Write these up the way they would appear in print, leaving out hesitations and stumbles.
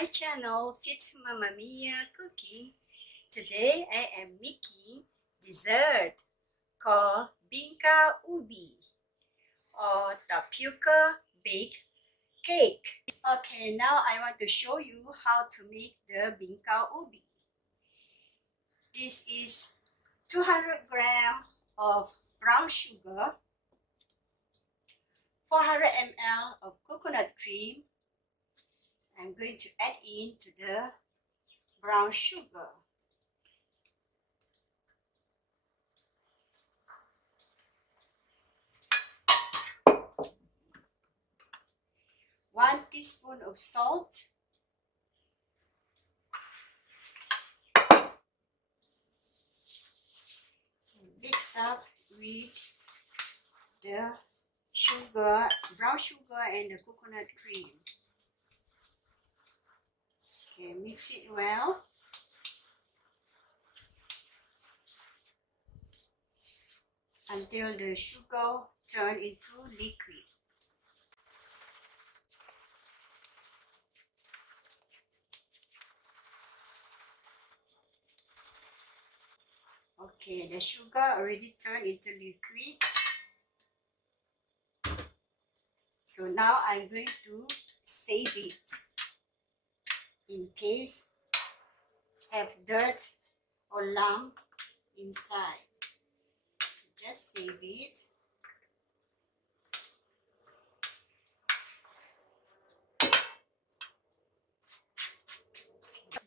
my channel Fit Mamamia Cooking. Today I am making dessert called Bingka Ubi or Tapioca baked cake. Okay, now I want to show you how to make the Bingka Ubi. This is 200 grams of brown sugar, 400 ml of coconut cream. I'm going to add into the brown sugar. 1 teaspoon of salt, mix up with the sugar, brown sugar and the coconut cream. Okay, mix it well. Until the sugar turn into liquid. Okay, the sugar already turned into liquid. So now I'm going to save it in case have dirt or lump inside. So just save it.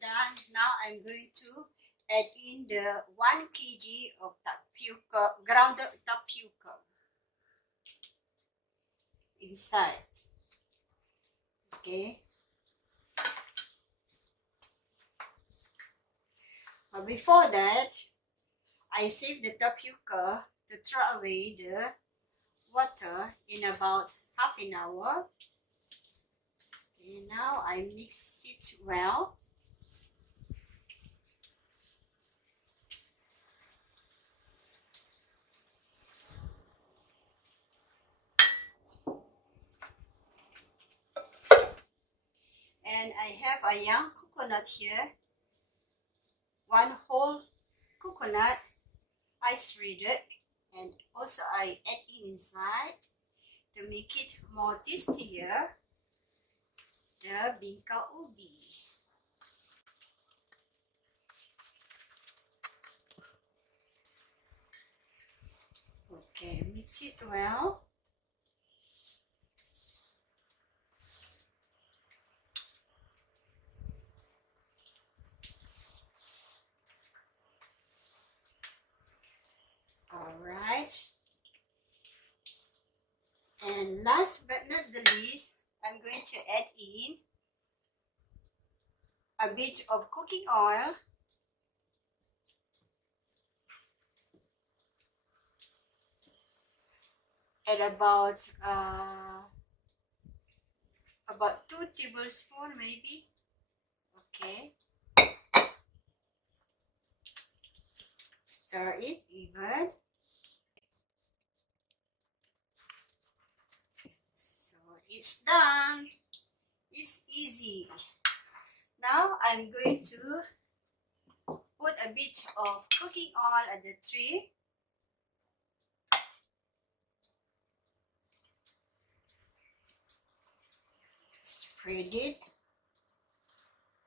Done. Now I'm going to add in the 1 kg of tapioca, grounded tapioca inside. Okay. But before that, I save the tapioca to throw away the water in about half an hour. Okay, now I mix it well. And I have a young coconut here. 1 whole coconut, I shredded, and also I add inside to make it more tastier, the Bingka Ubi. Okay, mix it well. Alright. And last but not the least, I'm going to add in a bit of cooking oil. At about 2 tablespoons maybe. Okay. Stir it even. So it's done. It's easy. Now I'm going to put a bit of cooking oil at the tray. Spread it,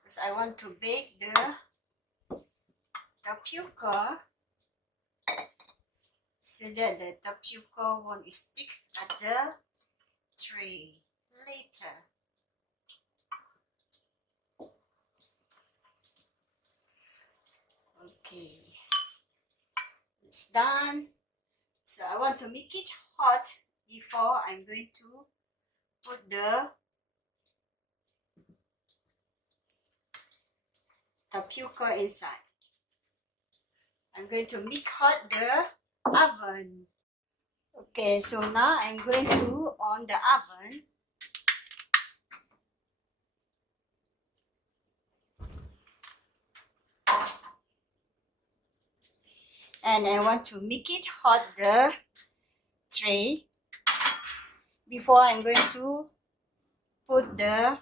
because I want to bake the tapioca so that the tapioca won't stick at the tray later. Okay, it's done. So I want to make it hot before I'm going to put the tapioca inside. I'm going to make hot the oven. Okay, so now I'm going to on the oven. And I want to make it hot the tray before I'm going to put the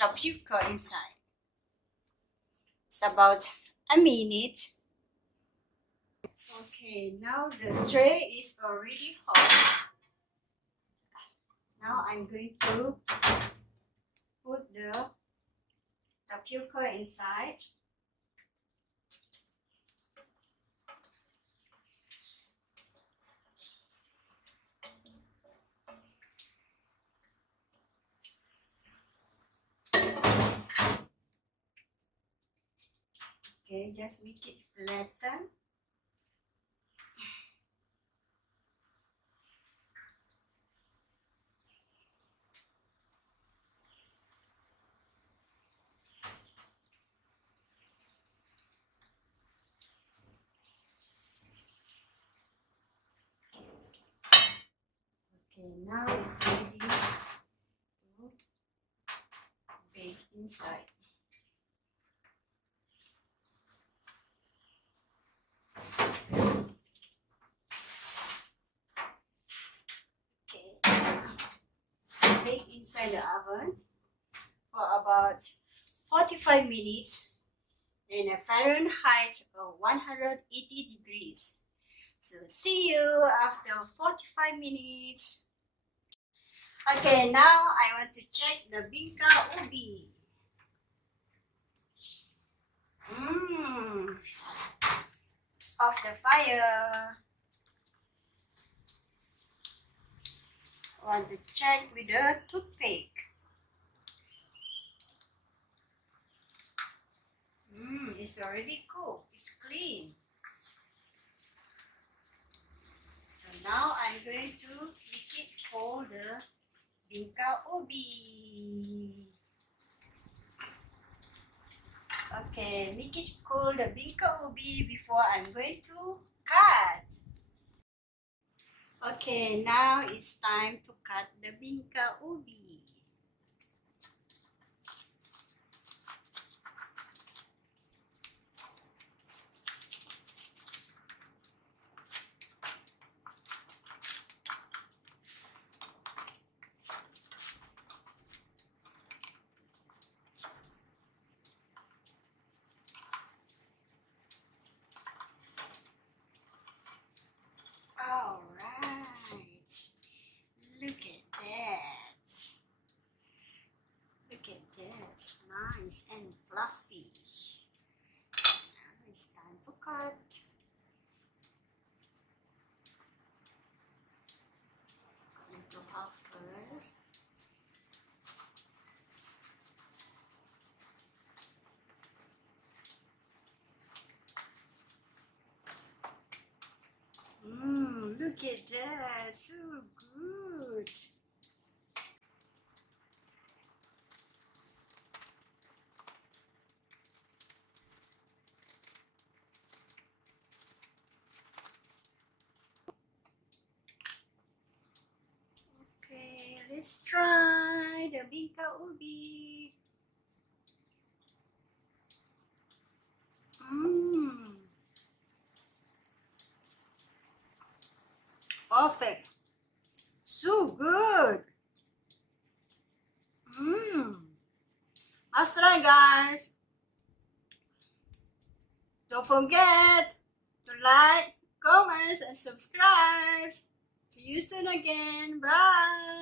tapioca inside. It's about a minute. Okay, now the tray is already hot. Now I'm going to put the tapioca inside. Okay, just make it flatten. Okay, now it's ready to bake inside. Okay, bake inside the oven for about 45 minutes in a Fahrenheit of 180 degrees. So see you after 45 minutes. Okay, now I want to check the Bingka Ubi. It's off the fire. I want to check with the toothpick. It's already cooked. It's clean. So now I'm going to make it for the Bingka Ubi. Okay, make it cool the Bingka Ubi before I'm going to cut. Okay, now it's time to cut the Bingka Ubi. Alright, look at that. Look at that, it's nice and fluffy. Now it's time to cut. Cut into half first. Look at that, so good. Okay, let's try the Bingka Ubi. Perfect. So good. Let's try, guys. Don't forget to like, comment, and subscribe. See you soon again. Bye.